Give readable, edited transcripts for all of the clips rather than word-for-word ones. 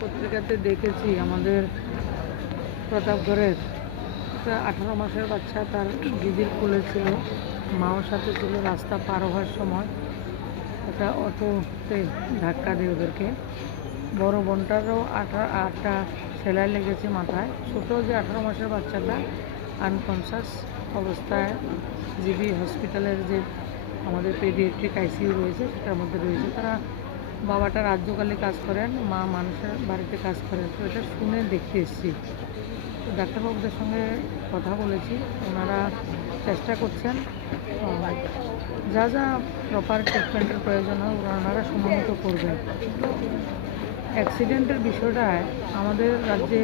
পত্রিকাতে দেখেছি আমাদের প্রতাপগড়ের একটা 18 মাসের বাচ্চা তার দিদির কোলে ছিল, মাও সাথে ছিল। রাস্তা পার হওয়ার সময় একটা অটোতে ধাক্কা দিয়ে ওদেরকে। বড় বোনটারও 8টা সেলাই লেগেছে মাথায়। ছোটো যে 18 মাসের বাচ্চাটা আনকনসাস অবস্থায় জিবি হসপিটালের যে আমাদের পেডিয়াট্রিক আইসিইউ রয়েছে সেটার মধ্যে রয়েছে। তারা বাবাটা রাজ্যকালে কাজ করেন, মা মানুষের বাড়িতে কাজ করেন। তো এটা শুনে দেখতে এসেছি। তো ডাক্তারবাবুদের সঙ্গে কথা বলেছি, ওনারা চেষ্টা করছেন যা যা প্রপার ট্রিটমেন্টের প্রয়োজন হয় ওনারা সম্মত করবেন। অ্যাক্সিডেন্টের বিষয়টায় আমাদের রাজ্যে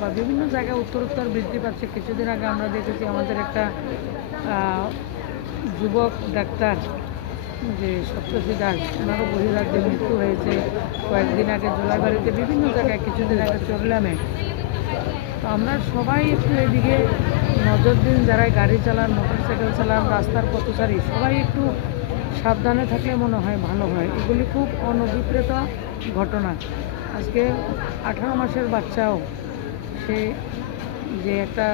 বা বিভিন্ন জায়গায় উত্তরোত্তর বৃদ্ধি পাচ্ছে। কিছুদিন আগে আমরা দেখেছি আমাদের একটা যুবক ডাক্তার যে সপ্তর্ষি দাস, ওনারও বহিরাজ্যে মৃত্যু হয়েছে। কয়েকদিন আগে জোলাইবাড়িতে, বিভিন্ন জায়গায় কিছুদিন আগে চরলামে। তো আমরা সবাই একটু এদিকে নজর দিন, যারা গাড়ি চালান, মোটরসাইকেল চালান, রাস্তার পথচারী, সবাই একটু সাবধানে থাকলে মনে হয় ভালো হয়। এগুলি খুব অনভিপ্রেত ঘটনা। আজকে 18 মাসের বাচ্চাও সে যে একটা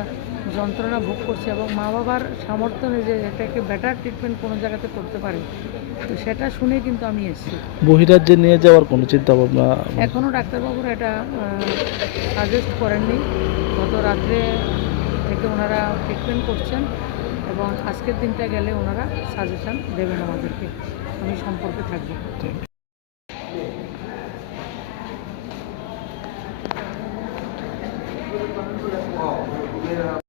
যন্ত্রণা ভোগ করছে এবং মা বাবার সামর্থ্য নেই যে এটাকে বেটার ট্রিটমেন্ট কোনো জায়গাতে করতে পারে। তো সেটা শুনে কিন্তু আমি এসেছি। বহিরাজ্যে নিয়ে যাওয়ার কোনো চিন্তা ভাবনা এখনও ডাক্তারবাবুরা এটা সাজেস্ট করেননি। গত রাত্রে থেকে ওনারা ট্রিটমেন্ট করছেন এবং আজকের দিনটা গেলে ওনারা সাজেশন দেবেন আমাদেরকে। আমি সম্পর্কে থাকবো।